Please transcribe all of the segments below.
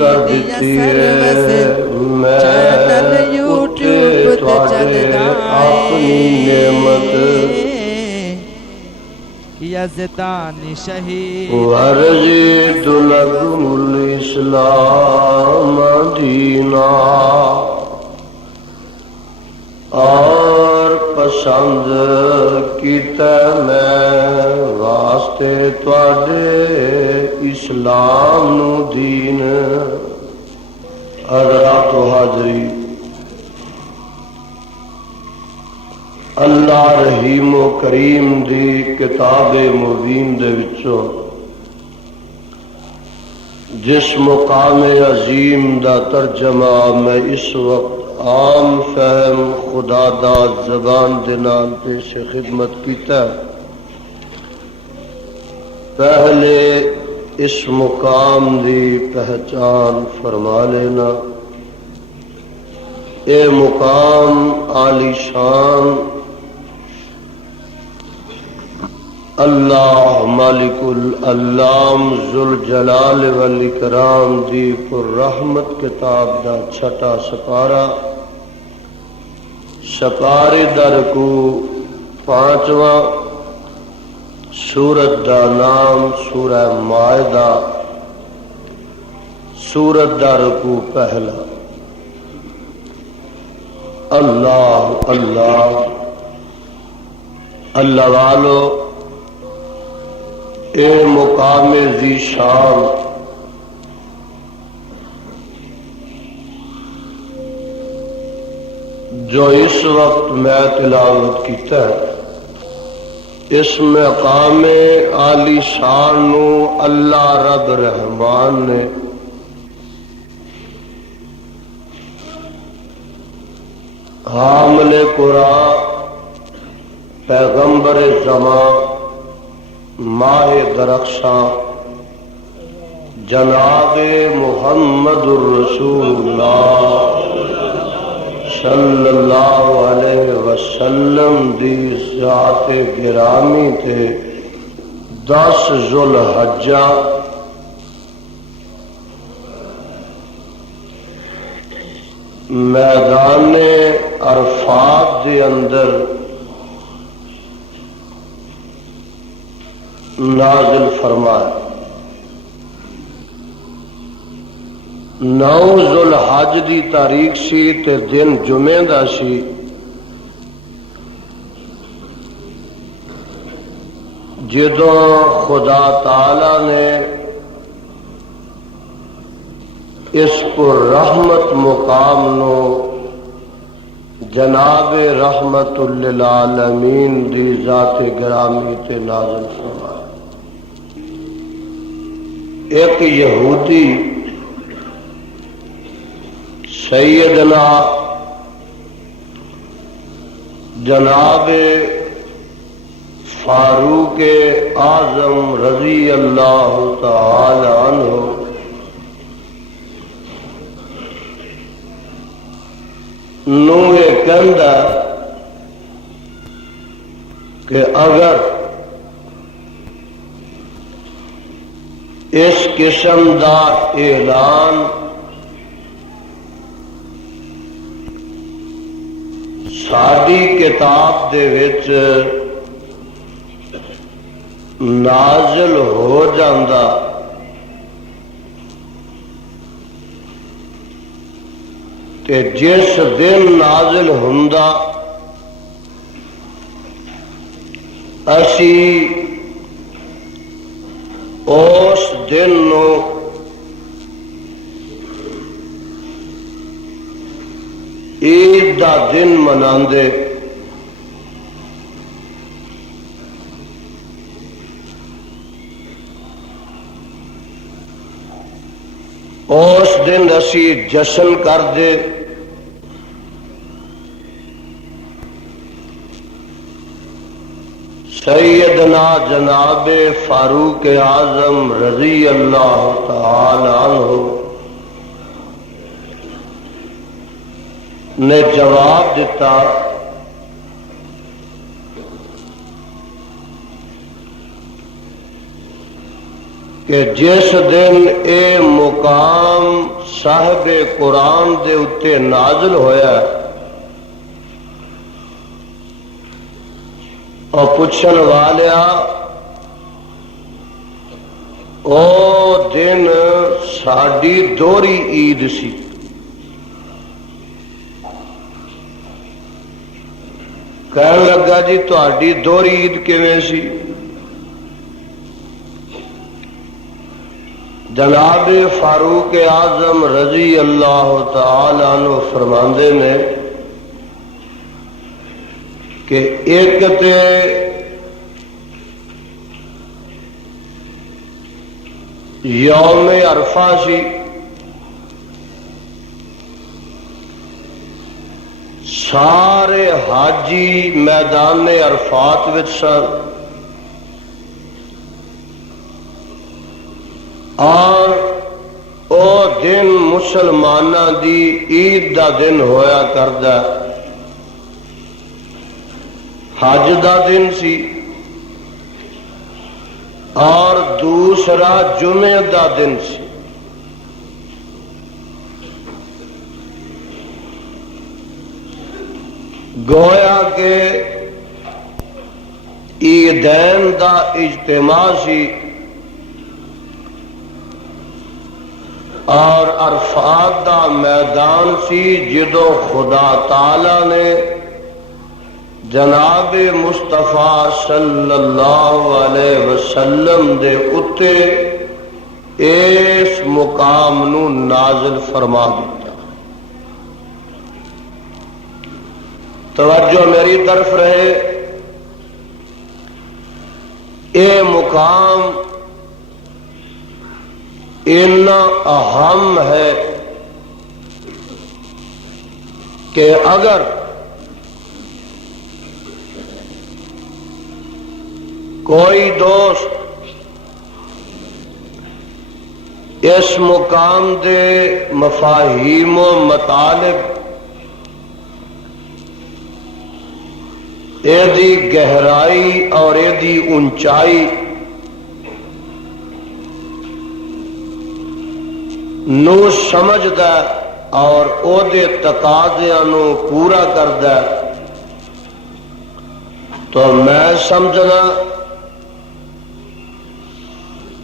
کر دیتی ہے میں اتے تواڈے اپنی نعمت یزدانی شہید ورزید لکم الاسلام دینا اور پسند کیتا میں واسطے تواڈے اسلام نو دین حضرات و حاضری اللہ رحیم و کریم دی کتاب مبین دے وچوں جس مقام عظیم دا ترجمہ میں اس وقت عام فہم خدا داد زبان دے نال پیش خدمت کیتا ہے، پہلے اس مقام دی پہچان فرما لینا۔ اے مقام عالی شان اللہ مالک العلام ذوالجلال والاکرام دی پر رحمت کتاب دا چھٹا سپارہ، سپارے دا رکوع پانچواں، سورت دا نام سورہ مائدہ، سورت دا رکوع پہلا۔ اللہ اللہ اللہ والو، اے مقام ذی شان جو اس وقت میں تلاوت کیتا ہے، اس مقام عالی شان نو اللہ رب رحمان نے حامل قرآن پیغمبر زمان ماہ درخشاں جناب محمد الرسول اللہ صلی اللہ علیہ وسلم دی ذات گرامی تے 10 ذوالحجہ میدان عرفات دے اندر نازل فرمایا۔ 9 ذوالحج دی تاریخ سی تے دن جمعے دا سی، جدوں خدا تعالی نے اس پر رحمت مقام نو جناب رحمت للعالمین دی ذات گرامی تے نازل فرمایا۔ ایک یہودی سیدنا جناب فاروق اعظم رضی اللہ تعالی عنہ نو یہ کہندا کہ اگر اس قسم دا اعلان ساری کتاب دے وچ نازل ہو جاندا کہ جس دن نازل ہوندا اسی اس دن نو عید دا دن مناندے، اس دن اسی جشن کر دے، سیدنا جناب فاروق اعظم رضی اللہ تعالی عنہ نے جواب دیتا کہ جس دن اے مقام صاحب قرآن دے اتے نازل ہویا اور پوچھن والیا او دن ساڈی دوہری عید سی. کہنے لگا جی تہاڈی دوہری عید کیویں سی؟ جناب فاروق اعظم رضی اللہ تعالی عنہ فرماندے نے کہ ایک تے یوم عرفہ سی، سارے حاجی میدان عرفات وچ سن اور او دن مسلماناں دی عید دا دن ہویا کردا، حج دا دن سی اور دوسرا جمعہ دا دن سی. گویا کہ عیدین دا اجتماع سی اور عرفات دا میدان سی جدو خدا تعالی نے جناب مصطفیٰ صلی اللہ علیہ وسلم دے اتے اس مقام نو نازل فرما دیتا. توجہ میری طرف رہے، اے مقام اتنا اہم ہے کہ اگر کوئی دوست اس مقام دے مفاہیم و مطالب ایدی گہرائی اور ایدی اونچائی نو سمجھدا اور او دے تقاضیاں نو پورا کردا تو میں سمجھنا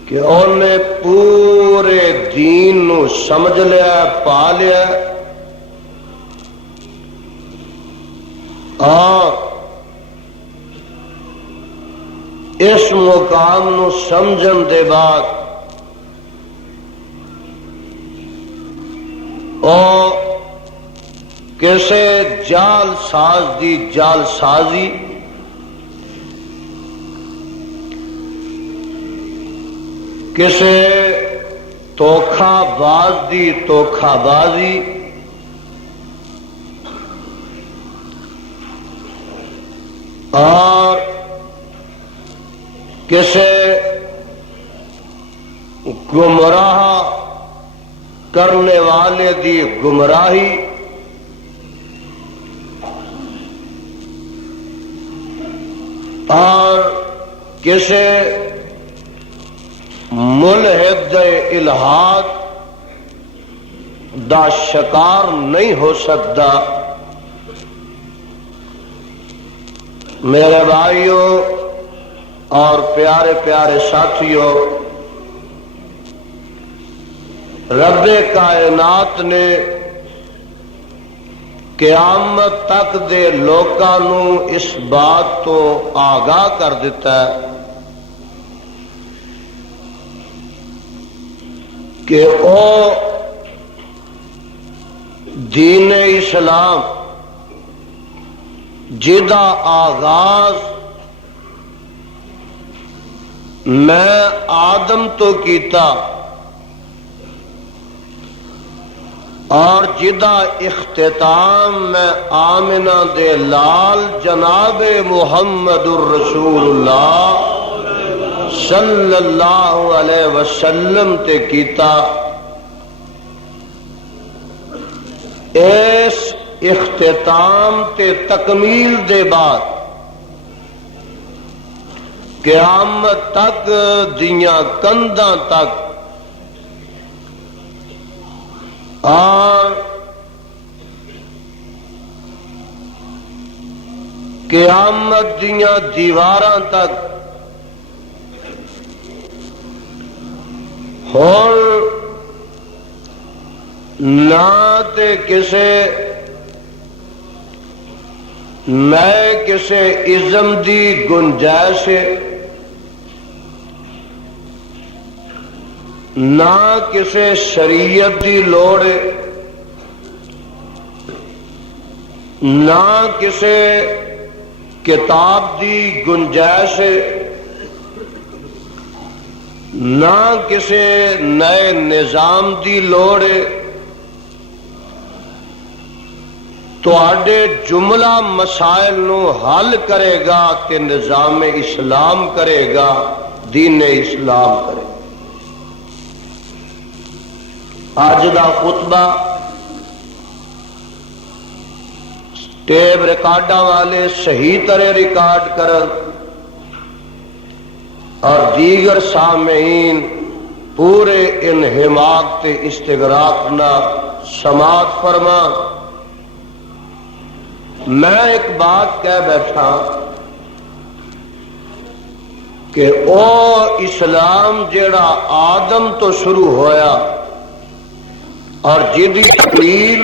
کہ انہیں پورے دین نو سمجھ لیا، پا لیا اور اس مقام نو سمجھن دے بعد او کسے جال ساز دی جال سازی کسے توکھا باز دی توکھا بازی اور کسے گمراہ کرنے والے دی گمراہی اور کسے ملحد الہاد دا شکار نہیں ہو سکتا. میرے بھائیوں اور پیارے پیارے ساتھیوں، رب کائنات نے قیامت تک دے لوکاں نو اس بات تو آگاہ کر دیتا ہے کہ او دین اسلام جدا آغاز میں آدم تو کیتا اور جدا اختتام میں آمنہ دے لال جناب محمد الرسول اللہ صلی اللہ علیہ وسلم تے کیتا، اس اختتام تے تکمیل دے بعد قیامت تک دیاں کنداں تک اور قیامت دیاں دیواراں تک ہون نہ تے کسے نئے کسے ازم دی گنجائش نہ کسے شریعت دی لوڑ نہ کسے کتاب دی گنجائش نہ کسے نئے نظام دی لوڑ تواڈے جملہ مسائل نو حل کرے گا کہ نظام اسلام کرے گا، دین اسلام کرے گا۔ آج دا خطبہ ٹیپ ریکارڈاں والے صحیح طرح ریکارڈ کرن اور دیگر سامعین پورے انہماک تے استغراق نہ سماعت فرما۔ میں ایک بات کہہ بیٹھا کہ او اسلام جیڑا آدم تو شروع ہویا اور جدی تکمیل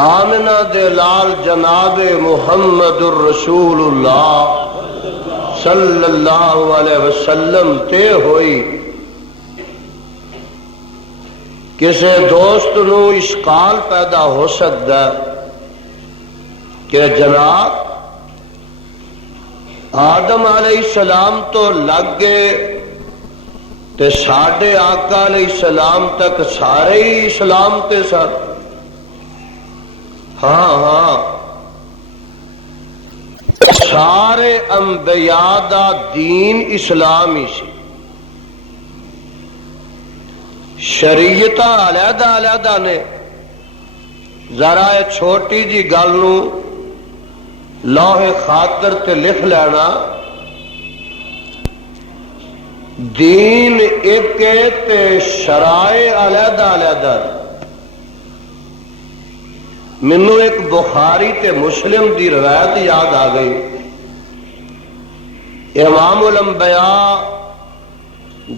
آمنہ دے لال جناب محمد الرسول اللہ صلی اللہ علیہ وسلم تے ہوئی، کسے دوست نو اشکال پیدا ہو سکتا ہے کہ جناب آدم علیہ السلام تو لگ گئے تے ساڈے آقا علیہ السلام تک سارے ہی اسلام تے سر۔ ہاں سارے انبیاء دا دین اسلام ہی سی، شریعتاں علیحدہ علیحدہ نے۔ ذرا چھوٹی جی گل نو لوح خاطر تے لکھ لینا، دین ایک تے شرائع علیحدہ علیحدہ۔ مینو ایک بخاری تے مسلم دی روایت یاد آ گئی، امام الانبیاء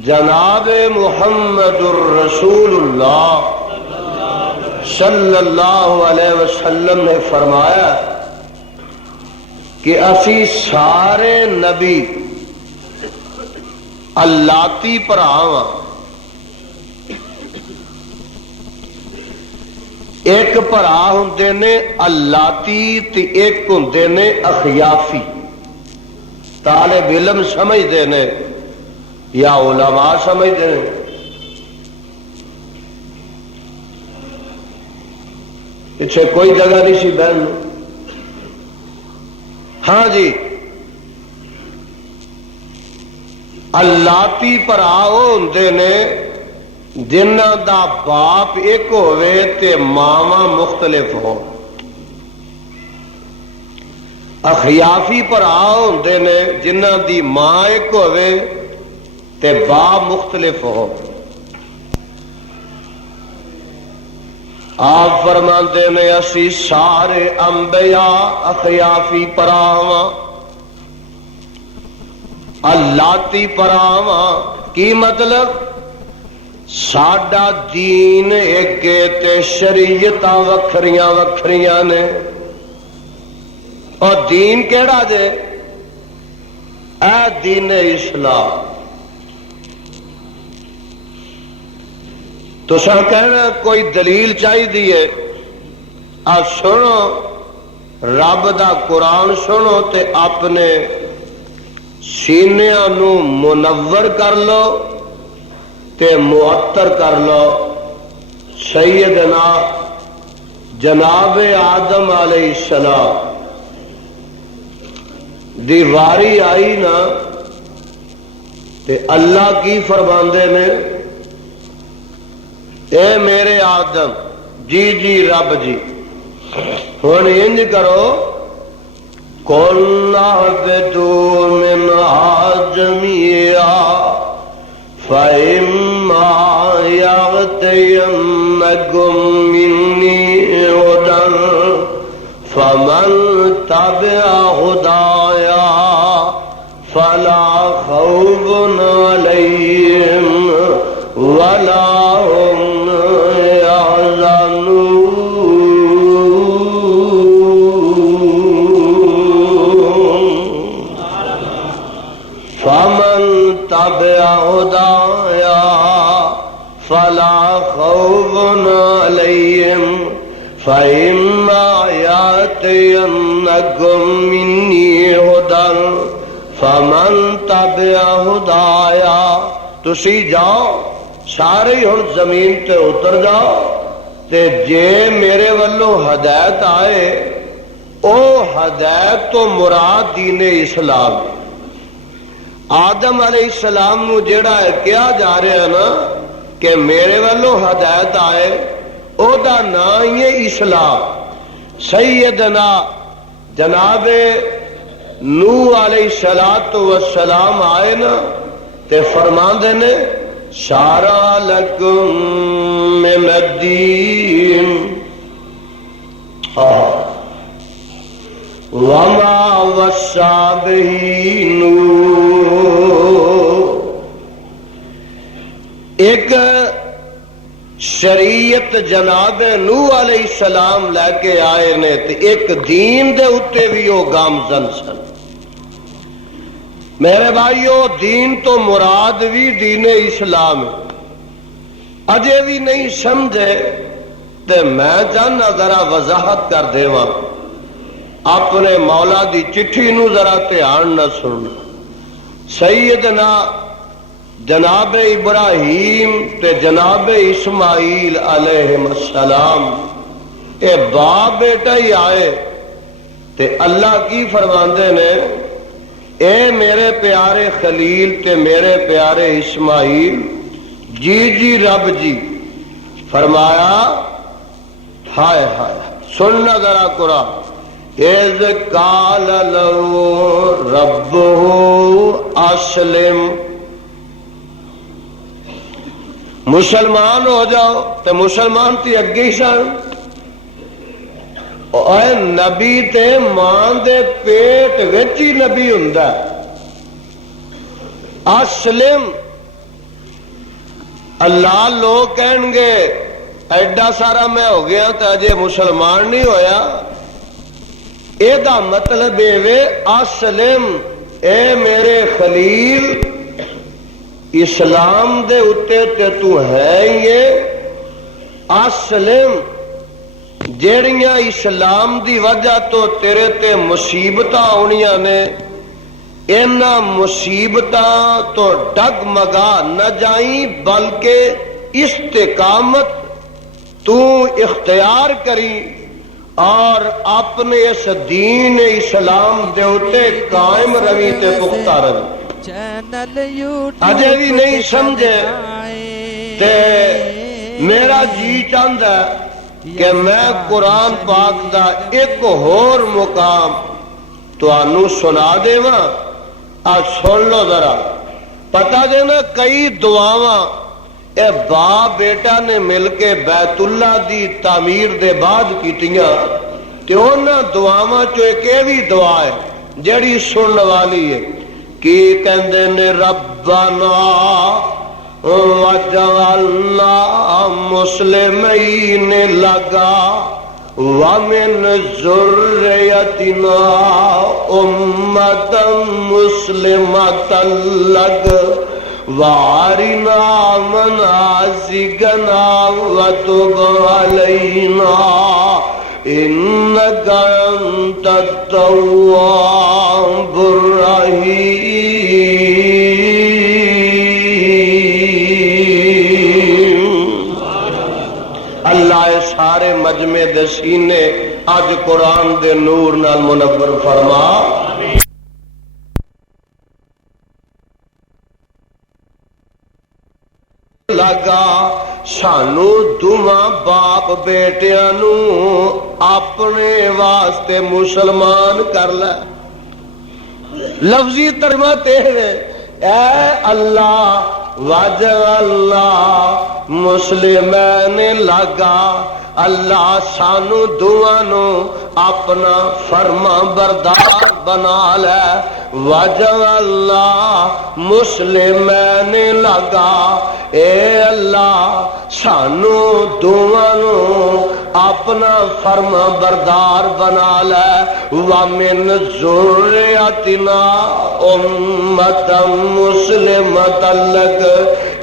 جناب محمد الرسول اللہ صلی اللہ علیہ وسلم نے فرمایا کہ اسی سارے نبی اللاتی پراواں، ایک پرا ہوندے نے اللاتی تے ایک ہوندے نے اخیافی۔ طالب علم سمجھدے نے یا علماء سمجھدے نے؟ پیچھے کوئی جگہ نہیں سی بہن۔ ہاں جی، اللاتی پرا ہوندے نے جنہ دا باپ ایک ہوئے تے ماواں مختلف ہو۔ اخیافی پرا ہوندے نے جنہ دی ماں ایک ہوئے تے باپ مختلف ہو۔ آپ فرماندے نے اسی سارے انبیاء اخیافی پراواں اللاتی پراواں۔ کی مطلب؟ ساڈا دین ایک تے شریعتاں وکھریاں وکھریاں نے۔ اور دین کیڑا جے؟ اے دین اسلام۔ تو سر کہنا کوئی دلیل چاہیے، آپ سنو رب دا قرآن سنو تے اپنے سینیاں نو منور کر لو تے معطر کر لو۔ سیدنا جناب آدم علیہ السلام دی واری آئی نا تے اللہ کی فرماندے نے، اے میرے آدم، جی جی رب جی، ہن انج کرو قُلْنَا اهْبِطُوا مِنْهَا جَمِيعًا فَإِمَّا يَأْتِيَنَّكُم مِّنِّي هُدًى فَمَن تَبِعَ هُدَايَ فَلَا خَوْفٌ عَلَيْهِمْ وَلَا هُمْ فمن تبع هدايا فلا خوف عليهم فإما يأتينكم مني هدى فمن تبع هدايا تسی جاؤ سارے ہن زمین تے اتر جاؤ تے جے میرے والوں ہدایت آئے او ہدایت تو مراد دین اسلام آدم علیہ السلام نو جیڑا ہے کیا جا رہا ہے نا کہ میرے والوں ہدایت آئے او دا نام ہی اسلام سیدنا جناب نوح علیہ السلام آئے نا تے فرماندے نے شارع لکم من الدین وما وصى به نوح ایک شریعت جناب نوح علیہ السلام لے کے آئے نے تے ایک دین دے اتے بھی وہ گامزن سن میرے بھائیو دین تو مراد بھی دین اسلام اجے بھی نہیں سمجھے تے میں چاہنا ذرا وضاحت کر دیواں اپنے مولا دی چٹھی نو ذرا دھیان نہ سن سیدنا جناب ابراہیم تے جناب اسماعیل علیہ السلام اے باپ بیٹا ہی آئے تے اللہ کی فرماندے نے اے میرے پیارے خلیل تے میرے پیارے اسماعیل جی جی رب جی فرمایا ہائے ہائے سننا ذرا قرآن اذ قال له ربه اسلم مسلمان ہو جاؤ تے مسلمان تی اگے ہی سن اے نبی تے ماں دے پیٹ وچ ہی نبی ہوندا اسلم اللہ لوگ کہن گے ایڈا سارا میں ہو گیا تے اجے مسلمان نہیں ہویا اے دا مطلب ہے اسلم اے میرے خلیل اسلام دے اتے تے تو ہے یہ اسلم جیڑیاں اسلام دی وجہ تو تیرے تے مصیبتاں آنیاں نے اینا مصیبتاں تو ڈگمگا نہ جائیں بلکہ استقامت تو اختیار کری اور اپنے اس دین اسلام دے اتے قائم روی تے پختہ روی اجے بھی نہیں سمجھے تے میرا جی چاہتا ہے کہ میں قرآن پاک دا ایک اور مقام تو آنو سنا دے ماں آج سن لو ذرا پتہ دینا کئی دعاواں اے باپ بیٹا نے مل کے بیت اللہ دی تعمیر دے بعد کیتیاں تے انہاں دعاواں چو ایک بھی دعا ہے جڑی سن والی ہے کی کہندے نے ربنا وجعلنا مسلمین لگا ومن ذریتنا امتا مسلمتا لگ وارنا مناسکنا وتب علینا انک انت التواب الرحیم اللہ سارے مجمع دے سینے اج قرآن دے نور نال منور فرما لگا سانو دوواں باپ بیٹیاں نو اپنے واسطے مسلمان کر لے لفظی ترجمہ تیرے اے اللہ وجعلنا مسلمین لگا اللہ سانو دوانو اپنا فرما بردار بنا لے وجعلنا مسلمین لگا اے اللہ سانو دوانو اپنا فرما بردار بنا لے ومن ذریتنا امتا مسلمتا لک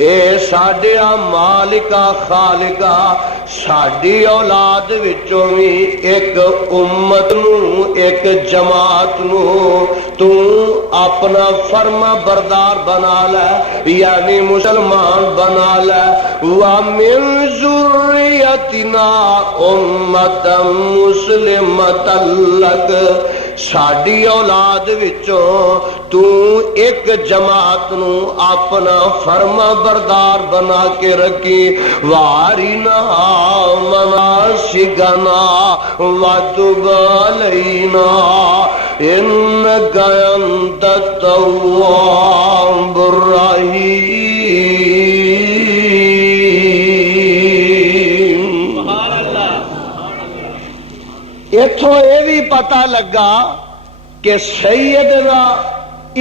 اے ساڈیا مالکا خالقا ساڈی اولاد وچوں وی ایک امت نو ایک جماعت نو تو اپنا فرما بردار بنا لے یعنی مسلمان بنا لے ومن ذریتنا امتا مسلمتا لک ساڈی اولاد وچوں تو ایک جماعت نو اپنا فرما بردار بنا کے رکھی وارینا مناسکنا وتب علینا انک انت التواب الرحیم۔ اتھوں یہ بھی پتہ لگا کہ سیدنا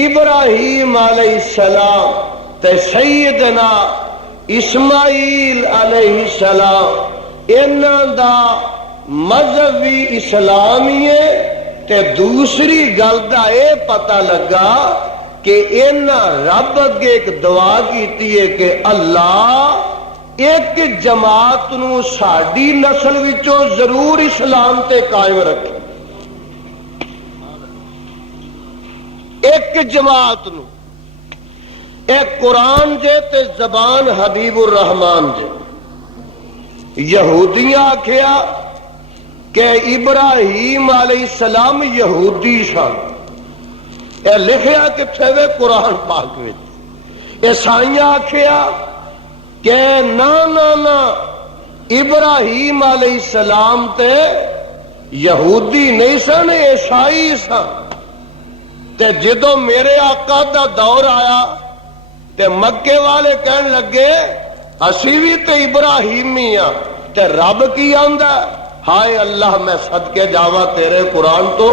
ابراہیم علیہ السلام تے سیدنا اسماعیل علیہ السلام انہاں دا مذہب بھی اسلامی ہے تے دوسری گل دا اے پتہ لگا کہ انہاں رب اگے ایک دعا کیتی ہے کہ اللہ ایک جماعت نو ساڈی نسل وچوں ضرور اسلام تے قائم رکھے ایک جماعت نو ایک قرآن جے تے زبان حبیب الرحمان جے یہودیاں آکھیا کہ ابراہیم علیہ السلام یہودی سن اے لکھیا کتھے وے قرآن پاک وچ عیسائیاں آکھیا کہ نا نا نا ابراہیم علیہ السلام تے یہودی نہیں سن عیسائی سن تے جدو میرے آقا دا دور آیا تے مکے والے کہن لگے اسی بھی تے ابراہیمی ہاں تے رب کی آندا ہائے اللہ میں صدقے جاواں تیرے قرآن تو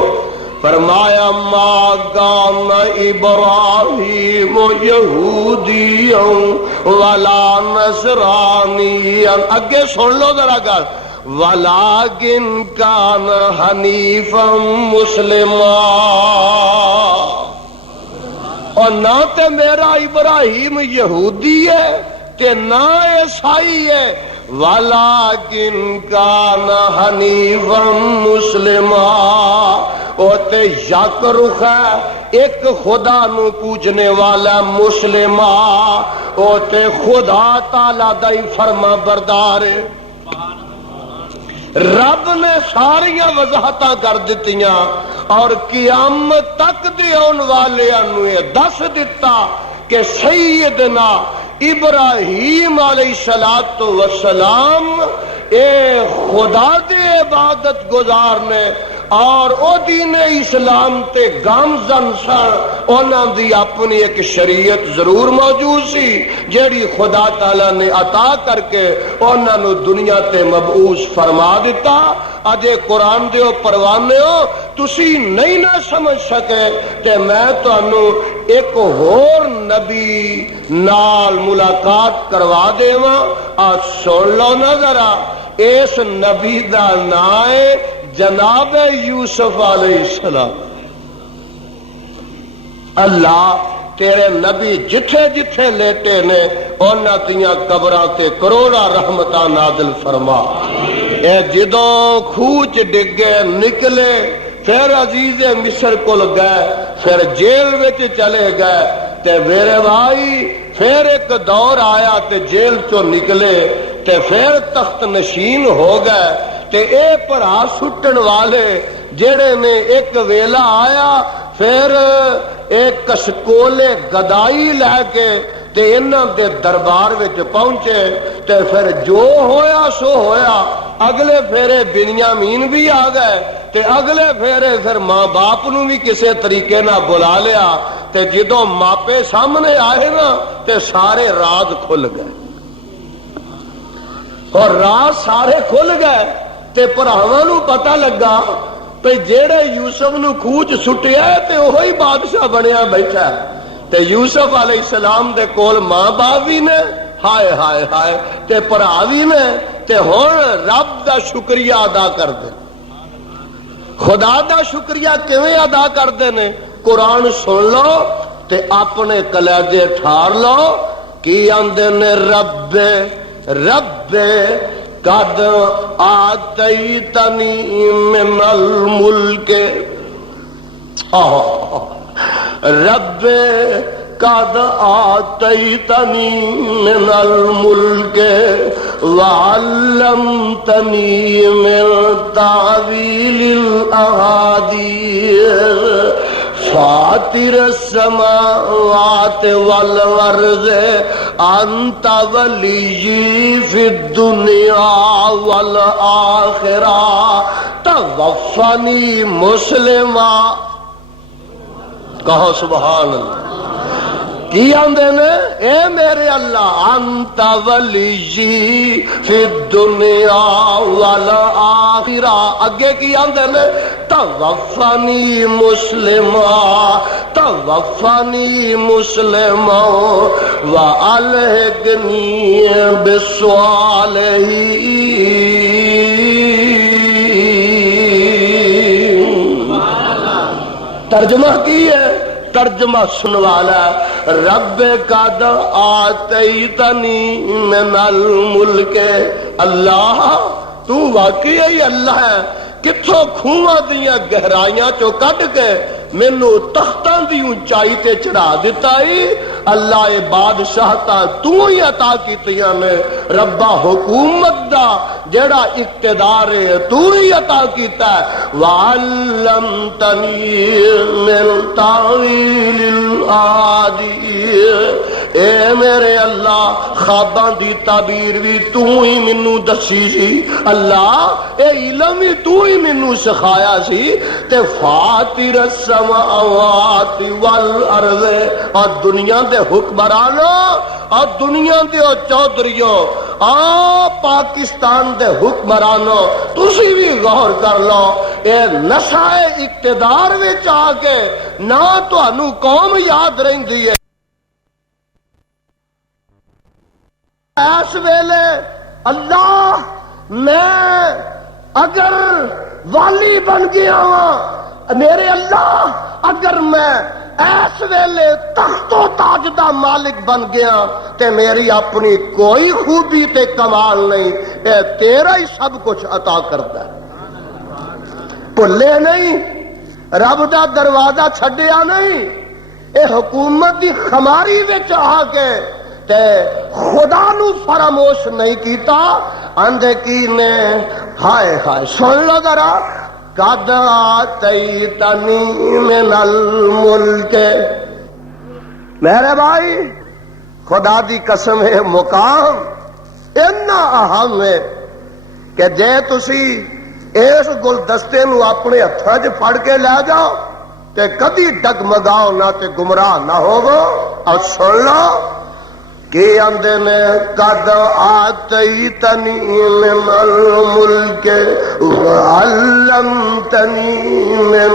فرمایا ما کان ابراہیم یہودی ولا نصرانی اگے سن لو ذرا گل ولیکن کان حنیفا مسلما اور نہ تے میرا ابراہیم یہودی ہے تے نہ عیسائی ہے ولیکن کان حنیفا مسلما او تے یک رخ ہے ایک خدا نو پوجنے والا مسلما او تے خدا تعالی دا ہی فرما بردار ہے۔ رب نے ساریاں وضاحتاں کر دتیاں اور قیامت تک دے آن والے انو یہ دس دیتا کہ سیدنا ابراہیم علیہ السلام اے خدا دے عبادت گزارنے اور او دین اسلام تے گامزن سن انہاں دی اپنی ایک شریعت ضرور موجود سی جیڑی خدا تعالی نے عطا کر کے انہاں نو دنیا تے مبعوث فرما دیتا۔ اجے قرآن دیو پروانے ہو تسی نہیں نہ سمجھ سکے تے میں تانوں ایک اور نبی نال ملاقات کروا دیواں آج سن لو نا ذرا اس نبی دا نام ہے جناب یوسف علیہ السلام۔ اللہ تیرے نبی جتھے جتھے لیٹے نے انہاں دیاں قبراں تے کروڑا رحمتاں نازل فرما۔ اے جدوں کھوچ ڈگے نکلے پھر عزیز مصر کول گئے پھر جیل وچ چلے گئے تے میرے بھائی پھر ایک دور آیا تے جیل چوں نکلے تے پھر تخت نشین ہو گئے تے اے پڑھا سٹن والے جڑے نے ایک ویلا آیا پھر ایک کشکولے گدائی لے کے تے انہاں دے دربار وچ پہنچے تے پھر جو ہویا سو ہویا، اگلے پھیرے بنیامین بھی آ گئے تے اگلے پھیرے پھر ماں باپ نو بھی کسے طریقے نہ بلا لیا تے جدوں ماپے سامنے آئے نا تے سارے راز کھل گئے، اور راز سارے کھل گئے تے بھراواں نو پتہ لگا تے جیڑے یوسف نو کھوچ سٹیا ہے تے وہی بادشاہ بنیا بیٹھا ہے، تے یوسف علیہ السلام دے کول ماں باپ بھی نے، ہائے ہائے ہائے، تے بھرا بھی نے، تے ہن رب دا شکریہ ادا کر دے۔ خدا دا شکریہ کیویں ادا کردے نے؟ قرآن سن لو تے اپنے کلیجے ٹھار لو، کی آندے نے رب رب قد آتیتنی من الملک، رب قد آتیتنی من الملک وعلمتنی من تعویل الاحادیث فاطر السماوات والارض انت ولی فی الدنیا والآخرہ توفنی مسلما، کہو سبحان اللہ۔ کی آندے نے؟ اے میرے اللہ انت ولی فی الدنیا والآخرہ، اگے کی آندے نے؟ توفنی مسلما توفنی مسلما والحقنی بالصالحین۔ ترجمہ کی ہے؟ ترجمہ سنوالا رب قد آتیتنی من الملک، اللہ تو واقعی اللہ ہے، کتھوں کھواں دیاں گہرائیاں چو کٹ کے مینو تختاں دی اونچائی تے چڑھا دیتا ہی، اللہ اے بادشاہتا تو ہی عطا کیتیاں نے، ربا حکومت دا جڑا اقتدار ہے تو ہی عطا کیتا ہے، وَعَلَّمْتَنِي مِن تَعْوِيلِ الْأَحَادِيثِ، اے میرے اللہ خواباں دی تعبیر بھی تو ہی مینوں دسی سی، اللہ اے علم ہی تو ہی مینوں سکھایا سی، تے فاطر السماوات والارض، اور دنیا دے حکمرانوں اور دنیا دے چودھریوں اور پاکستان دے حکمرانوں، تسی بھی غور کر لو، اے نشائے اقتدار وچ آ کے نہ تانوں قوم یاد رہندی ہے، اس ویلے اللہ میں اگر والی بن گیا ہوں، میرے اللہ اگر میں اس ویلے تخت و تاج دا مالک بن گیا تے میری اپنی کوئی خوبی تے کمال نہیں، اے تیرا ہی سب کچھ عطا کرتا ہے، بھلے نہیں، رب دا دروازہ چھڈیا نہیں، اے حکومت دی خماری وچ آ کے تے خدا نو فراموش نہیں کیتا، اندے کی نے ہائے ہائے سن لو ذرا، قد آتیتنی من الملک، میرے بھائی خدا دی قسم ہے مقام اتنا اہم ہے کہ جے تسی اس گلدستے نو اپنے ہتھاں وچ پھڑ کے لے جاؤ تے کدی ڈگمگاؤ نہ تے گمراہ نہ ہوو، اور سن لو کہ اندے نے قد آتیتنی من الملک وعلمتنی من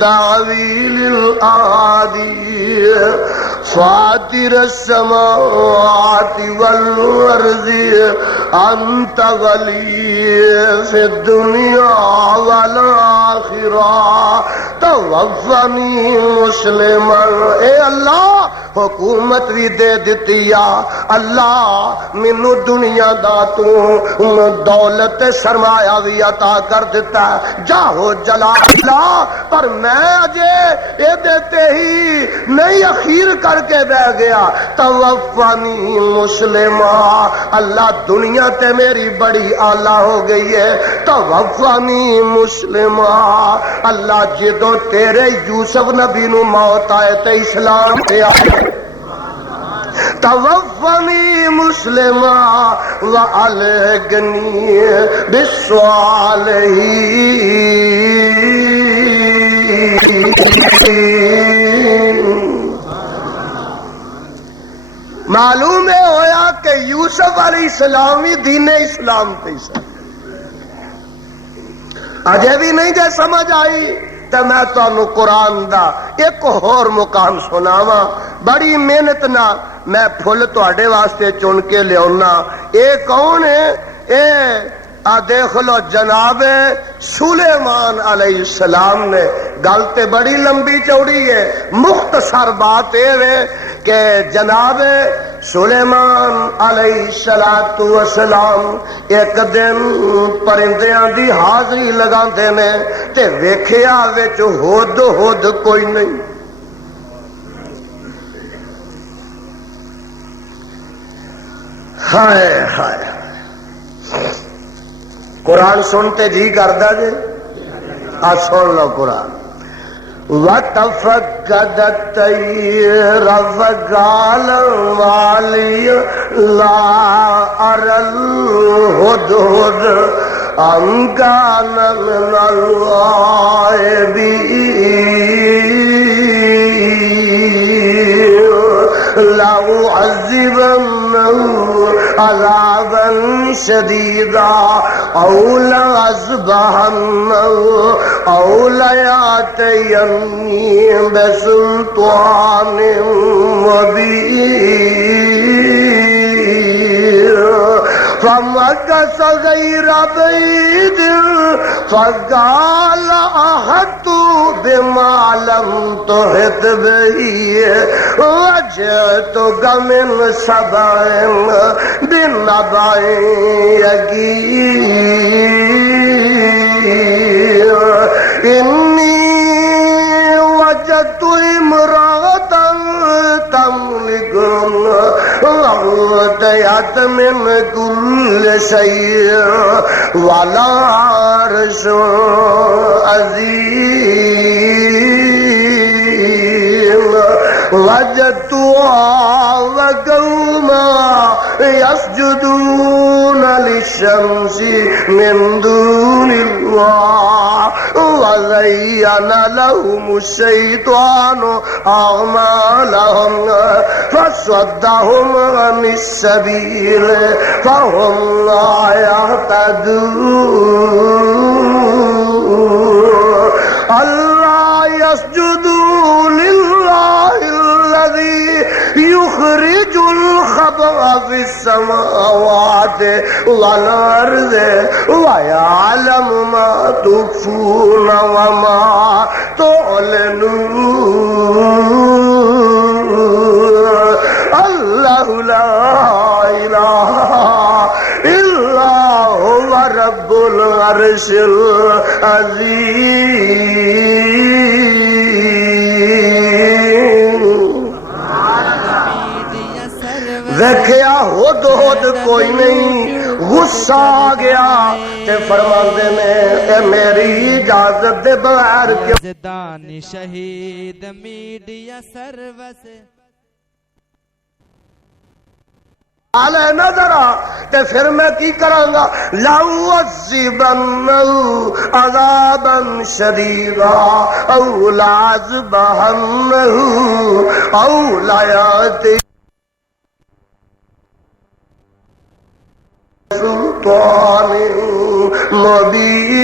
تعویل الاحادیث فاطر السماوات والارض انت ولی فی الدنیا والآخرہ توفنی مسلما، اے اللہ حکومت بھی دے دیتی یا اللہ، مینو دنیا دا تو دولت سرمایہ بھی عطا کر دیتا ہے، جاہو جلالہ، پر میں اجے اے دیتے ہی نہیں اخیر کر کے بہ گیا، توفنی مسلمہ، اللہ دنیا تے میری بڑی اعلیٰ ہو گئی ہے، توفنی مسلمہ، اللہ جدوں تیرے یوسف نبی نو موت آئے تے اسلام تے آئے توفنی مسلما والحقنی بالصالحین۔ معلوم ہے ہویا کہ یوسف علیہ السلام بھی دین اسلام تے سن، اجے بھی نہیں جے سمجھ آئی تو میں تانوں قرآن دا ایک اور مقام سناواں، بڑی محنت نال میں پھل تواڈے واسطے چن کے لیاونا۔ اے کون ہے؟ اے دیکھ لو جناب سلیمان علیہ السلام نے، گل تے بڑی لمبی چوڑی ہے، مختصر بات یہ ہے کہ جناب سلیمان علیہ السلام ایک دن پرندیاں دی حاضری لگاندے نے تے ویکھیا وچ ہد ہد کوئی نہیں۔ ہائے ہائے، قرآن سنتے جی کردا جی، سن لو قرآن۔ وَتَفَقَّدَ الطَّيْرَ فَقَالَ وَالِيَ لَا أَرَى الْهُدْهُدَ أَمْ كَانَ مِنَ الْغَائِبِينَ لَأُعَذِّبَنَّهُ عَذَابًا شَدِيدًا أَوْ لَأَذْبَحَنَّهُ أَوْ لَيَأْتِيَنِّي بِسُلْطَانٍ مُبِينٍ۔ فمكث غير بعيد فقال أحطت بما لم تحط به وجئتك من سبأ بنبأ يقين إني وجدت امرأة تملكهم وأوتيت من كل شيء ولها عرش عظيم وجدتها وقومها يسجدون للشمس من دون الله وزين لهم الشيطان أعمالهم فصدهم عن السبيل فهم لا يهتدون ألا يسجدوا لله الذي يخرج الخبأ في السماوات والأرض ويعلم ما تخفون وما تعلنون الله لا إله إلا هو رب العرش العظيم۔ دیکھیا ہد ہد کوئی نہیں، غصہ آ گیا تے فرماندے نے اے میری اجازت دے بغیر کیوں یزدان شہید میڈیا سروس آلے نظر تے پھر میں کی کراں گا لَأُعَذِّبَنَّهُ عَذَابًا شَدِيدًا أَوْ لَأَذْبَحَنَّهُ أَوْ لَيَأْتِيَنِّي بِسُلْطَانٍ مُبِينٍ۔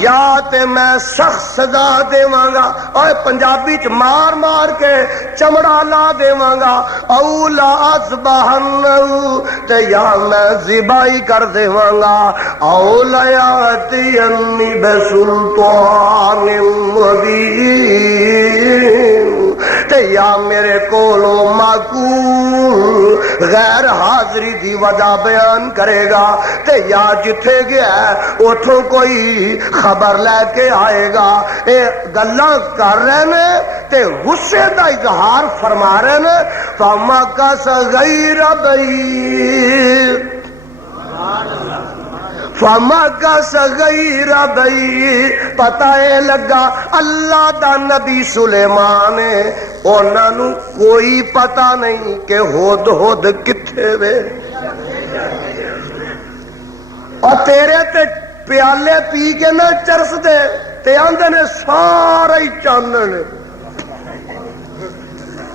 یا تے میں سخت سزا دیواں گا، اور پنجابی چ مار مار کے چمڑا لا دیواں گا، او لا اذبحنہ تے یا میں ذبائی کر دیواں گا، او لا یاتینی بسلطان مبین تے یا میرے کولو معقول غیر حاضری دی وجہ بیان کرے گا تے یا جتھے گیا اتھوں کوئی خبر لے کے آئے گا۔ اے گلاں کر رہے نے تے غصے دا اظہار فرما رہے نے، فمکث غیر بعید فمکث غیر بعید، پتہ اے لگا اللہ دا نبی سلیمان ہے، انہاں نوں کوئی پتہ نہیں کہ ہد ہد کتھے وے، اور تیرے تے پیالے پی کے نہ چرس دے تے آندے نے سارے ہی چانن،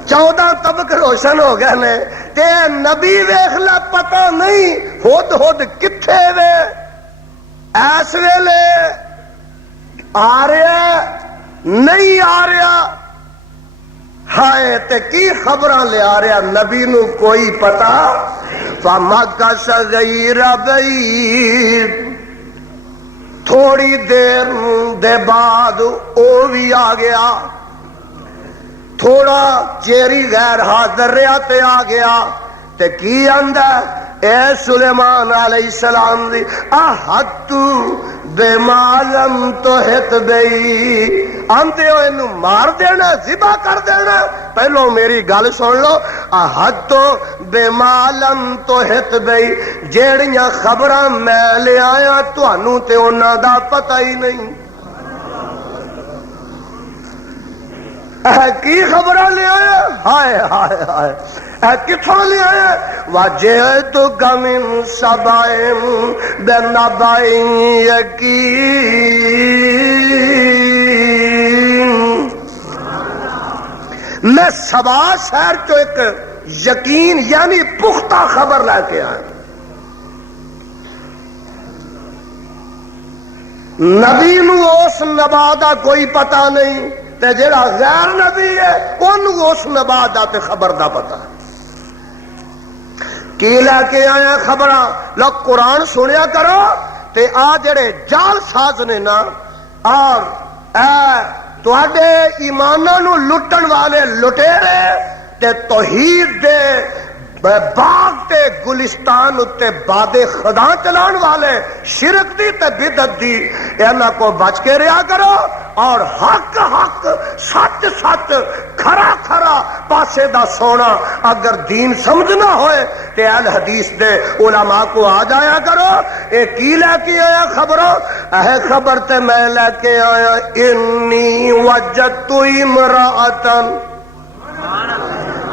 14 طبق روشن ہو گئے نے، تے نبی ویکھ لا پتہ نہیں ہد ہد کتھے وے، ایس ویلے آ رہا نہیں آ رہا، ہائے تے کی خبراں لے آ رہا، نبی نو کوئی پتہ، فمکث غیر بعید، تھوڑی دیر دے بعد او بھی آ گیا، تھوڑا چیری غیر حاضر رہا تے آ گیا، تے کی آندا اے سلیمان علیہ السلام دی احط بما لم تحط بی، آندے ہو انہوں مار دینا ذبح کر دینا، پہلو میری گل سن لو، احط بما لم تحط بی، جیڑیاں خبراں میں لے آیا تانوں تے انہاں دا پتہ ہی نہیں، کی خبراں لے آیا، ہائے ہائے ہائے کتھوں لے آیا، وَجِئْتُكَ مِن سَبَإٍ بِنَبَإٍ یَقِینٍ، میں سبا شہر تو ایک یقین یعنی پختہ خبر لے کے آیا، نبی نو اس نبا دا کوئی پتہ نہیں، تے جڑا غیر نبی ہے انہوں اس نبا دا تے خبر دا پتہ ہے، کی لے کے آیا خبراں، لوگ قرآن سنیا کرو، تے آ جڑے جال ساز نے نا، اور تواڈے ایماناں نو لٹن والے لٹیرے تے توحید دے باغ تے گلستان اتے باد خدا چلان والے، شرک دی تے بدعت دی، انہاں کو بچ کے رہا کرو، اور حق حق سچ سچ کھرا کھرا پاسے دا سونا، اگر دین سمجھنا ہوئے تے اہل حدیث دے علماء کو آ جایا کرو، اے کی لے کے آیا خبروں، اے خبر تے میں لے کے آیا، انی وجدت امرأۃ،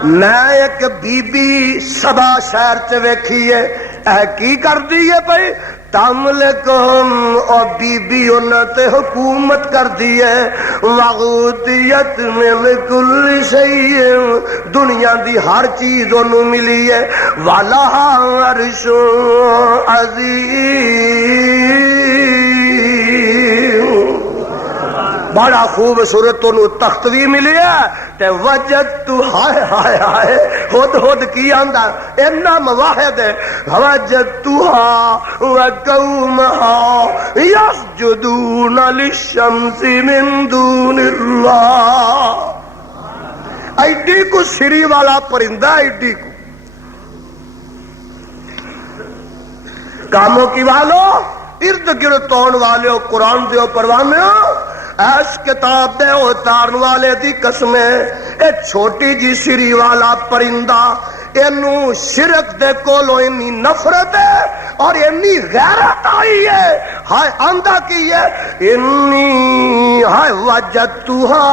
میں ایک بی بی سبا شہر چ ویکھی ہے، اے کی کر دی ہے بھائی، تملکہم، اور بی بی انہاں تے حکومت کر دی ہے، وغوتیت من کل شیء، دنیا دی ہر چیز انہوں ملی ہے، وَلَہَا عَرْشٌ عَظِیمٌ، بڑا خوبصورت انہوں تخت بھی ملی ہے، تے وجدت، ہائے ہائے ہائے خود خود کی آندا اینا مواحد ہے، وجدتها وقومها يسجدون للشمس من دون اللہ، ایڈی کو سری والا پرندہ، ایڈی کو کاموں کی والو، ارد گرد تون والے ہو، قرآن دیو پروانے ہو، ایس کتاب دے اتارن والے دی قسمیں، اے چھوٹی جی سری والا پرندہ، اینو شرک دے کولو انی نفرت ہے اور انی غیرت آئی ہے، ہائے آندہ کی ہے، انی ہائے وجدتها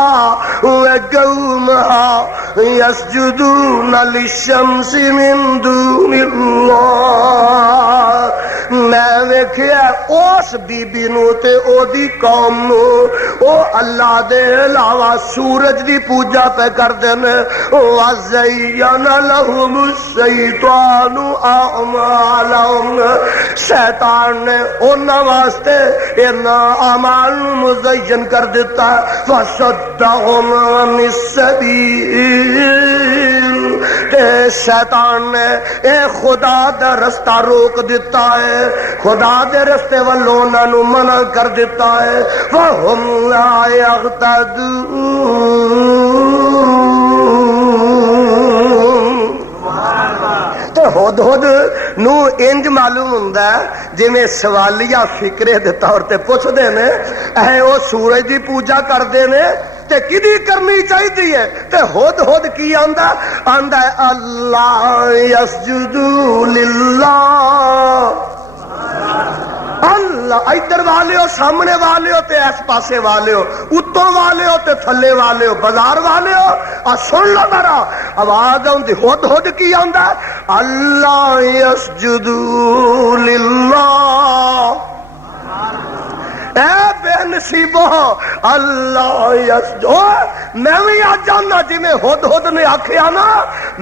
وقومها يسجدون للشمس من دون اللہ، میں ویکھیا اس بی بی نو تے او دی قوم نو او اللہ دے علاوہ سورج دی پوجا پہ کر دینے، وَزَيَّنَ لَهُمُ الشَّيْطَانُ أَعْمَالَهُمْ، شیطان نے انہاں واسطے انہاں اعمال مزین کر دیتا ہے، فَصَدَّهُمْ عَنِ السَّبِيلِ، تے شیطان نے اے خدا دا رستہ روک دیتا ہے، خدا دے رستے والوں انہاں نو منع کر دیتا ہے، وَهُمْ لَا يَهْتَدُونَ، تو ہد ہد نو انج معلوم ہوندا ہے جویں سوالیہ فکرے دے طور تے پوچھ دے نے، اے او سورج دی پوجا کر دے نے تے کدی کرنی چاہیے ہے، تے ہد ہد کی آندا، آندا ہے اللہ یسجدو للہ، اللہ ادھر والے ہو، سامنے والے ہو تے اس پاسے والے ہو، اتوں والے ہو تے تھلے والے ہو، بازار والے ہو، اور سن لو ذرا آواز آؤں دی ہد ہد کی آندا اللہ یسجدوا للہ، اے بے نصیبو اللہ یسجدو، میں بھی آ جانا جی میں ہد ہد نے آکھیا نا،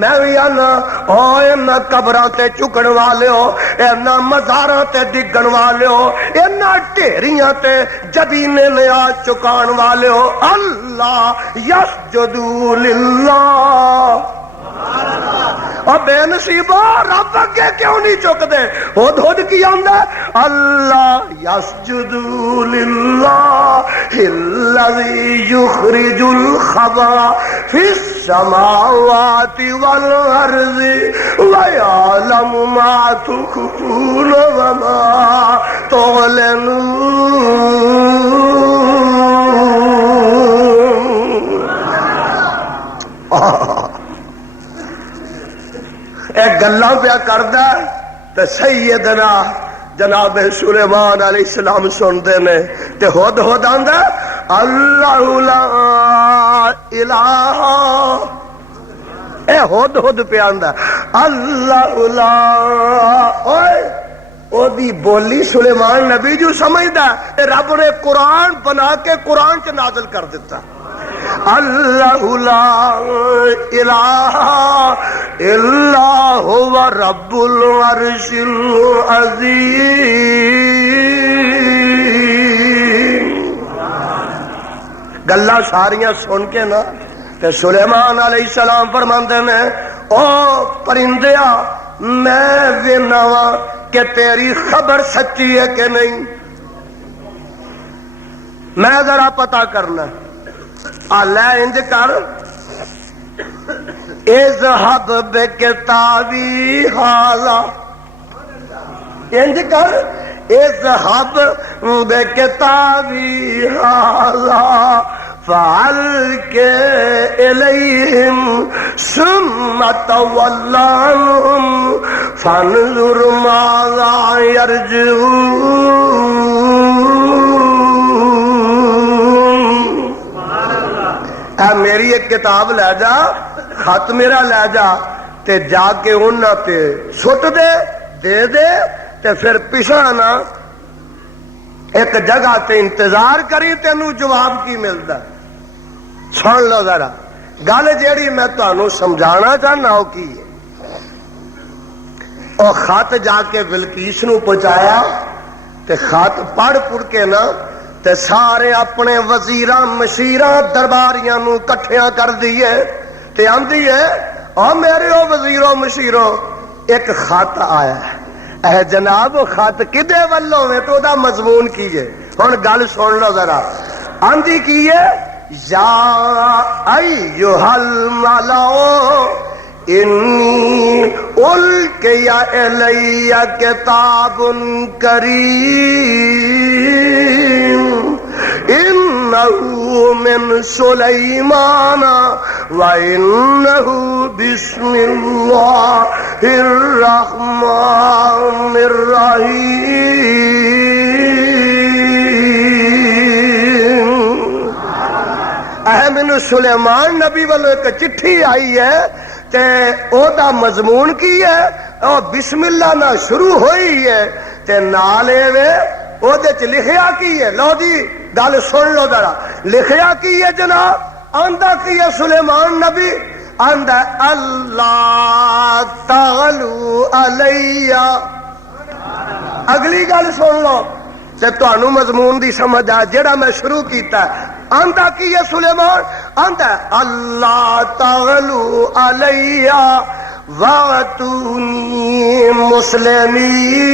میں بھی آنا او اینا قبراں تے چکن والے ہو، اینا مزاراں تے ڈگن والے ہو، اینا ڈھیریاں تے جبینے نے آ چکان والے ہو، اللہ یسجدو للہ، اور بے نصیبو رب اگے کیوں نہیں چک دے؟ ہد ہد کی آندا اللہ یسجدو للہ الذی یخرج الخبا فی السماوات والارض ویعلم ما تخفون وما تعلنون۔ ایک گلاں پیا کردا تے سیدنا جناب سلیمان علیہ السلام سنتے نے تے ہد ہد آندا اللہ لا الہ، اے ہد ہد پہ آندا اللہ لا، اوئے او دی بولی سلیمان نبی جو سمجھدا ہے، رب نے قرآن بنا کے قرآن چ نازل کر دیتا، اللہ لا الہ الا هو رب العرش العظیم۔ گلاں ساریاں سن کے نا تے سلیمان علیہ السلام فرماندے نے او پرندیا میں ویناواں کہ تیری خبر سچی ہے کہ نہیں، میں ذرا پتہ کرنا، اللہ انج کر اذهب بکتابی حالا، انج کر اذهب بکتابی حالا فعلق الیہم ثم تول عنہم فانظر ماذا یرجعون۔ اے میری ایک کتاب لے جا، خط میرا لے جا تے جا کے انہاں تے سٹ دے دے دے تے پھر پیچھے نا ایک جگہ تے انتظار کری تینوں جواب کی ملتا۔ سن لو ذرا گل جیڑی میں تانوں سمجھانا چاہنا ہو کی ہے، او خط جا کے بلقیس نو پہنچایا تے خط پڑھ پڑھ کے نا تے سارے اپنے وزیراں مشیراں درباریاں نو کٹھیاں کر دیے تے آندی ہے او میرے او وزیروں مشیروں ایک خط آیا ہے، اے جناب خط کدے والوں میں تو دا مضمون کی ہے، ہن گل سن لو ذرا، آندی کی ہے یا ایھا الملأ انی القی الی کتاب کریم انہ من سلیمان وانہ بسم اللہ الرحمن الرحیم۔ احمد سلیمان نبی والوں ایک چٹھی آئی ہے تے او دا مضمون کی ہے، او بسم اللہ نہ شروع ہوئی ہے تے نالے وے او دے چ لکھیا کی ہے، لو جی گل سن لو ذرا، لکھیا کی ہے جناب، آندا کی ہے سلیمان نبی، آندا اللہ تعالو علیہ، اگلی گل سن لو تے تانوں مضمون دی سمجھ آ جڑا میں شروع کیتا ہے، آندا کی ہے سلیمان، آندا اللہ تعالو علیہ واتونی مسلمین۔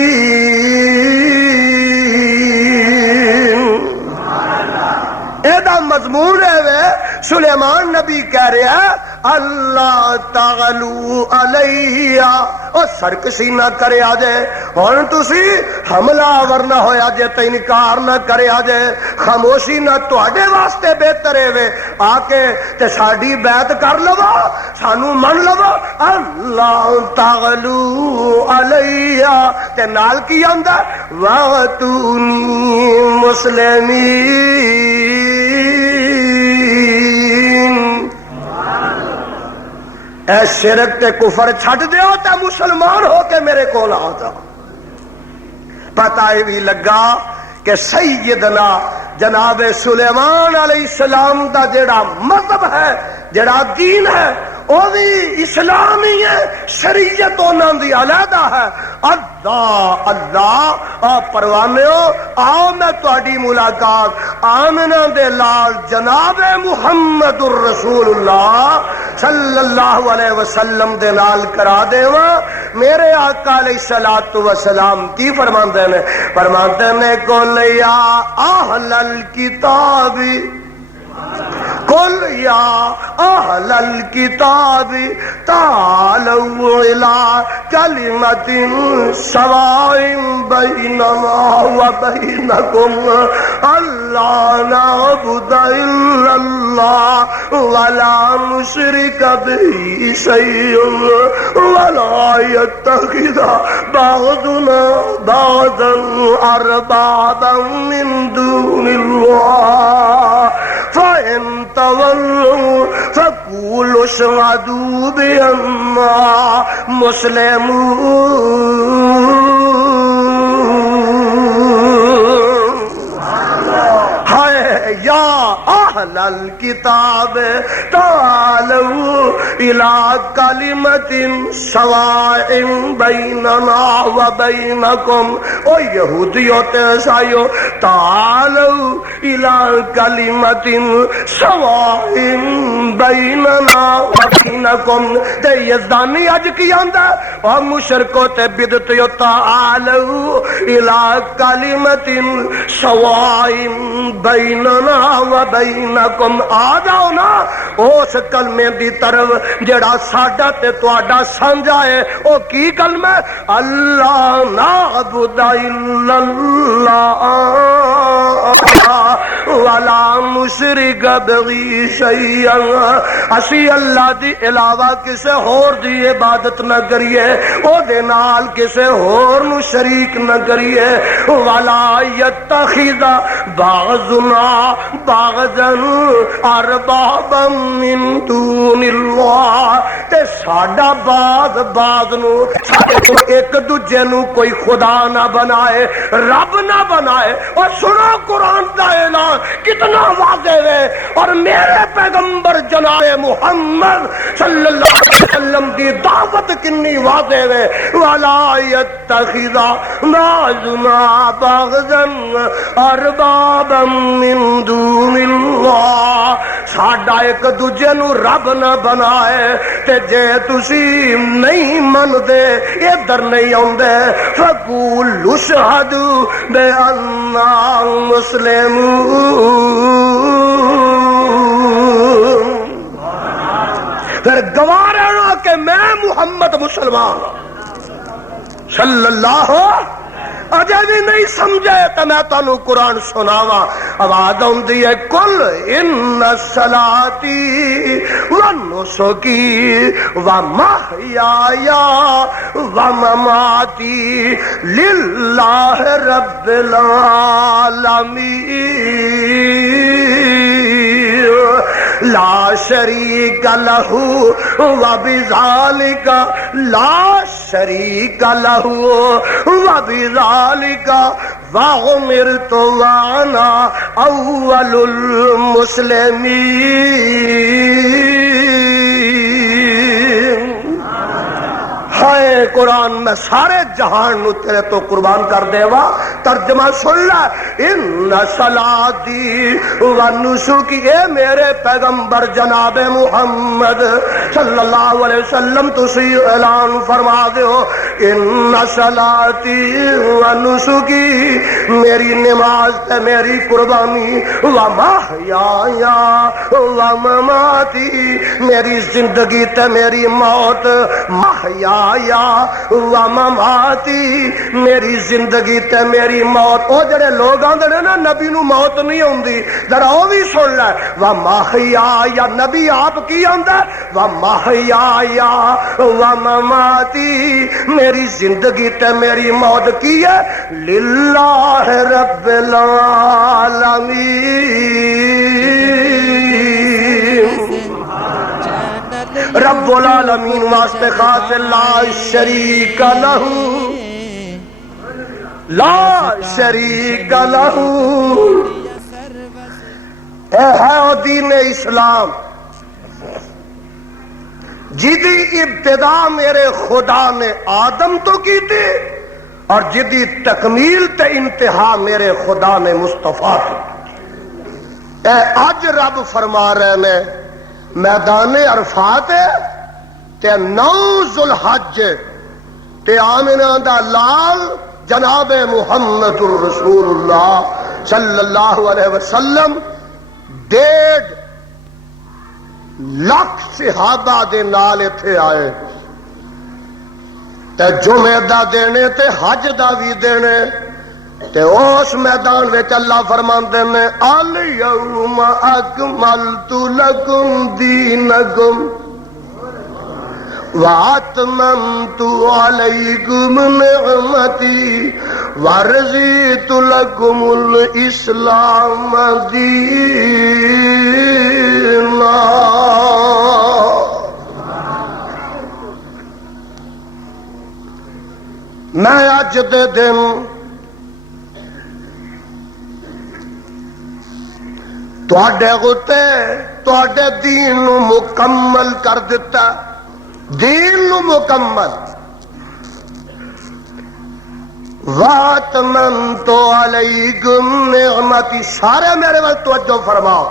اے دا مضمون ہے وے سلیمان نبی کہہ رہا ہے اللہ تعلو علیہ او سرکشی نہ کریا جے ہن تسی حملہ آور نہ ہویا جے تے انکار نہ کریا جے خاموشی نہ تواڈے واسطے بہتر ہے آ کے تے ساڈی بیعت کر لو سانو من لو اللہ تعلو علیہ تے نال کی آندا واتونی مسلمین اے شرک تے کفر چھڈ دیو تے مسلمان ہو کے میرے کول آ جاؤ پتہ بھی لگا کہ سیدنا جناب سلیمان علیہ السلام دا جڑا مذہب ہے جڑا دین ہے وہ بھی اسلامی ہے شریعت انہاں دی علیحدہ ہے اللہ اللہ پروانیو آؤ میں تہاڈی ملاقات آمنہ دے لال جناب محمد الرسول اللہ صلی اللہ علیہ وسلم دے نال کرا دیواں میرے آقا علیہ الصلوۃ والسلام کی فرماندے نے قل یا اہل الکتاب قل یا اہل الکتاب تعالوا الی کلمۃ سواء بیننا وبینکم الا نعبد الا اللہ ولا نشرک به شیئا ولا یتخذ بعضنا بعضا اربابا من دون اللہ فَإِن تَوَلُّوا فَقُولُوا اشْهَدُوا بِأَنَّا مُسْلِمُونَ یا اہل الکتاب تعالوا الی کلمۃ سواء بیننا وبینکم او یہودیو تے عیسائیو تعالوا الی کلمۃ سواء بیننا وبینکم تے یزدانی اج کی آندا او مشرکو تے بدعتیو تعالوا الی کلمۃ سواء بیننا وبینکم آ جاؤ نا اس کلمے دی طرف جڑا ساڈا تے تہاڈا سانجھا ہے او کی کلمہ اللہ نعبد الا اللہ ولا نشرک به شیئا اسی اللہ دی علاوہ کسے ہور دی عبادت نہ کریے او دے نال کسے ہور نو شریک نہ کریے ولا یتخذ بعضنا بعضا اربابا من دون اللہ تے ساڈا بعض نو ایک دوجے نو کوئی خدا نہ بنائے رب نہ بنائے اور سنو قرآن دا اعلان کتنا واضح ہے اور میرے پیغمبر جناب محمد صلی اللہ علیہ وسلم دی دعوت کنی واضح ہے ولا یتخذ بعضنا بعضا اربابا من دون اللہ ساڈا ایک دوجے نو رب نہ بنائے تے جے تسی نہیں من دے ادھر نہیں آندے فقولوا اشہدوا بأننا مسلمون پھر گواہ رہنا کہ میں محمد مسلمان صلی اللہ اجے بھی نہیں سمجھے تو میں تانوں قرآن سناواں آواز آندی ہے قل ان صلاتی ونسکی ومحیای ومماتی للہ رب العالمین لا شریک لہ وبذالک لا شریک لہ وبذالک وامرت وانا اول المسلمین ہائے قرآن میں سارے جہان نو تیرے تو قربان کر دے وا ترجمہ سن لے ان صلاتی و نسکی اے میرے پیغمبر جناب محمد صلی اللہ علیہ وسلم تسی اعلان فرما دے ہو ان صلاتی و نسکی، میری نماز تے میری قربانی، و محیایا و مماتی، میری زندگی تے میری موت، محیایا و مماتی، میری زندگی تے میری موت۔ او جڑے لوگ آندے نے نا نبی نو موت نہیں ہوندی، ذرا او بھی سن لے، و محیایا، نبی آپ کی آندا، و محیایا و مماتی، میری زندگی تے میری موت کی ہے، للہ رب العالمین، رب العالمین واسطے خاص، لا شریک لہ، لا شریک لہ، اے ہے دین اسلام جدی ابتدا میرے خدا نے آدم تو کی تھی، اور جدی تکمیل تے انتہا میرے خدا نے مصطفیٰ کی۔ اے اج رب فرما رہے نے میدان عرفات تے 9 ذوالحج تے آمنہ دا لال جناب محمد الرسول اللہ صلی اللہ علیہ وسلم 1.5 لاکھ صحابہ دے نال ایتھے آئے، تے جمعے دا دینے تے حج دا بھی دینے، تے اس میدان وچ اللہ فرماندے نے الیوم اکملت لکم دینکم واتممت علیکم نعمتی ورضیت لکم الاسلام دینا۔ میں اج دے دن تواڈے اُتے تواڈے دین نو مکمل کر دیتا، دین نو مکمل، واتممت علیکم نعمتی، سارے میرے وقت توجہ فرماؤ،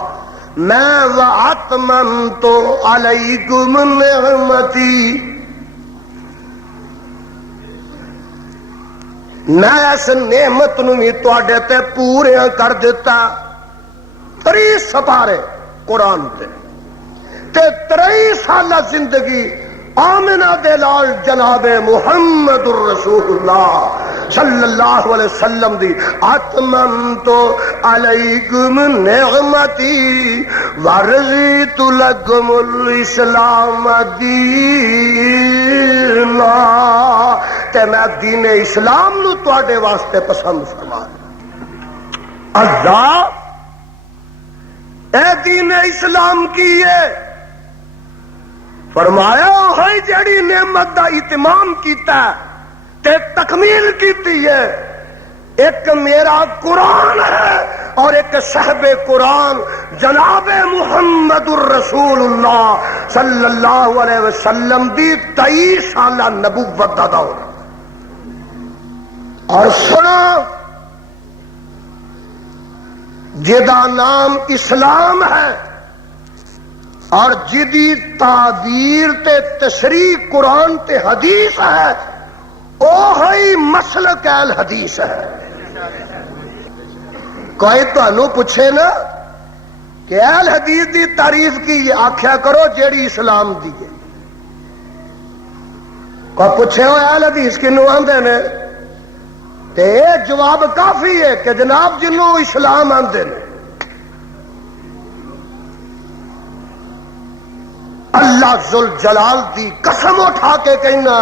میں واتممت علیکم نعمتی، میں اس نعمت نو بھی تواڈے تے پورے کر دیتا۔ 30 سپارے قرآن تے 30 سالہ زندگی آمنہ دے لال جناب محمد الرسول اللہ صلی اللہ علیہ وسلم دی، اتممت علیکم نعمتی ورضیت لکم الاسلام دینا، تے میں دین اسلام نو تواڈے واسطے پسند فرما۔ اللہ اے دین اسلام کی ہے، فرمایا ہے جڑی نعمت دا اتمام کیتا تے تکمیل کیتی ہے، ایک میرا قرآن ہے اور ایک صاحب قرآن جناب محمد الرسول اللہ صلی اللہ علیہ وسلم دی 23 سالہ نبوت دا دور۔ اور سنو، جدا نام اسلام ہے اور جدی تعبیر تے تشریح قرآن تے حدیث ہے، اوہی مسلک اہل حدیث ہے۔ کوئی تانوں پوچھے نا کہ اہل حدیث دی تعریف کی، یہ آکھیا کرو جیڑی اسلام دی ہے۔ کوئی پوچھے ہو اہل حدیث کنوں آندے نے، تے جواب کافی ہے کہ جناب جنوں اسلام آندے نے۔ اللہ ذوالجلال دی قسم اٹھا کے کہنا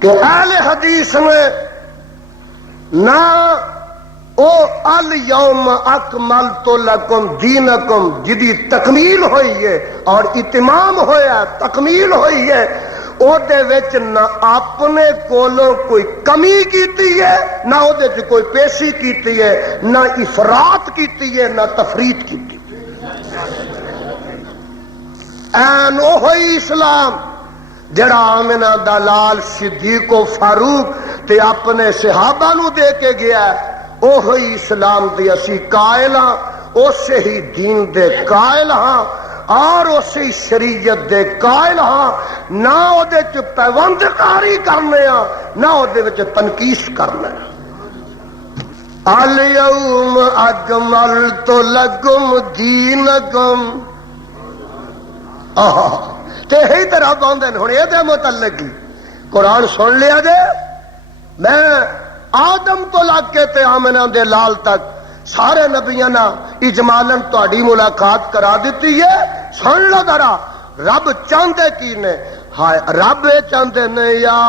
کہ اہل حدیث میں نہ او الیوم اکملت لکم دینکم جدی تکمیل ہوئی ہے اور اتمام ہویا تکمیل ہوئی ہے، او دے وچ نہ اپنے کولوں کوئی کمی کیتی ہے، نہ او دے وچ کوئی پیشی کیتی ہے، نہ افراط کیتی ہے، نہ تفریط کیتی ہے۔ این اوہی اسلام جڑا آمنہ دا لال صدیق و فاروق تے اپنے صحابہ نو دے کے گیا ہے، اوہی اسلام دی اسی قائل ہاں، اسے ہی دین دے قائل ہاں، اور اسی شریعت دے قائل ہاں، نہ او دے چ پیوند کاری کرنے ہاں، نہ او دے وچ تنقیس کرنا ہے۔ الیوم اکملت لکم دینکم، تے ہی طرح باندھے ہن اے دے متعلق ہی قرآن سن لیا جے، میں آدم تو لگ کے تے آمنہ دے لال تک سارے نبیاں نا اجمالن تہاڈی ملاقات کرا دیتی ہے۔ سن لو ذرا رب چاہندے کی نے، ہائے رب چاہندے نے یا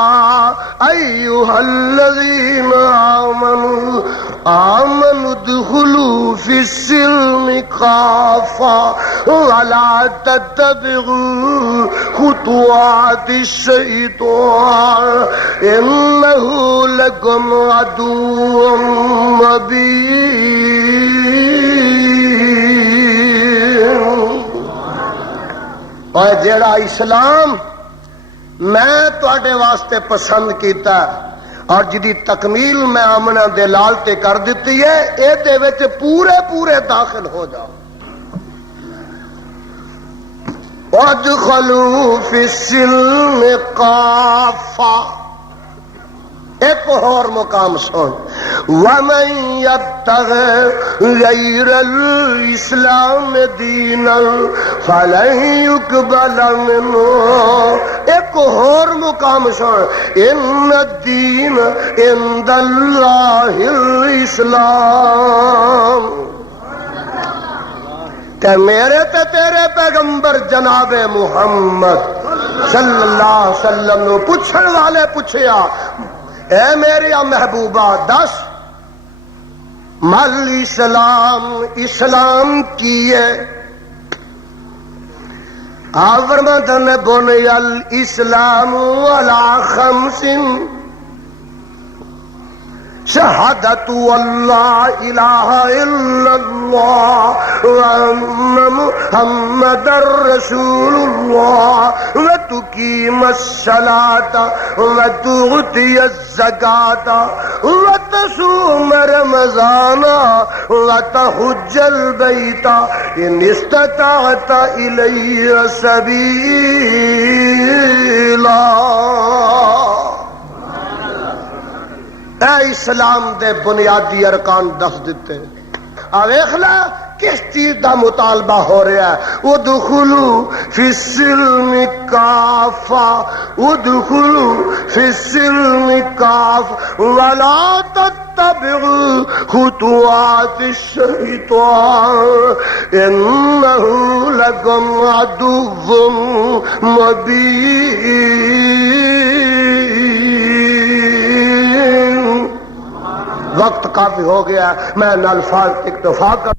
ایھا الذین آمنوا ادخلوا فی السلم کافہ ولا تتبعوا خطوات الشیطان انہ لکم عدو مبین۔ اور جیڑا اسلام میں تواڈے واسطے پسند کیتا اور جدی تکمیل میں آمنہ دے لال تے کر دیتی ہے، اے دے وچ پورے پورے داخل ہو جاؤ۔ وادخلوا فی السلم کافہ، ایک اور مقام سن، وَمَن يَبْتَغِ غَيْرَ الْإِسْلَامِ دِينًا فَلَن يُقْبَلَ مِنْهُ، ایک اور مقام سن، إِنَّ الدِّينَ عِندَ اللَّهِ الْإِسْلَامُ۔ کہ میرے تے تیرے پیغمبر جناب محمد صلی اللہ علیہ وسلم نے پوچھن والے پوچھیا، اے میری محبوبہ دس مل اسلام، اسلام کی ہے؟ فرماتے ہیں بنی الاسلام علی خمس، شہادت اللہ الہ الا اللہ وان محمد رسول اللہ وتقیم الصلاۃ وتؤتی الزکاۃ وتصوم رمضان وتحج البیت ان استطعت الیہ سبیلا۔ اے اسلام دے بنیادی ارکان دس دیتے، ویکھنا کس چیز دا مطالبہ ہو رہا ہے، ادخلوا فی السلم کافہ، ادخلوا فی السلم کافہ ولا تتبعوا خطوات الشیطان انہ لکم عدو مبین۔ وقت کافی ہو گیا، میں الفاظ اکتفا کر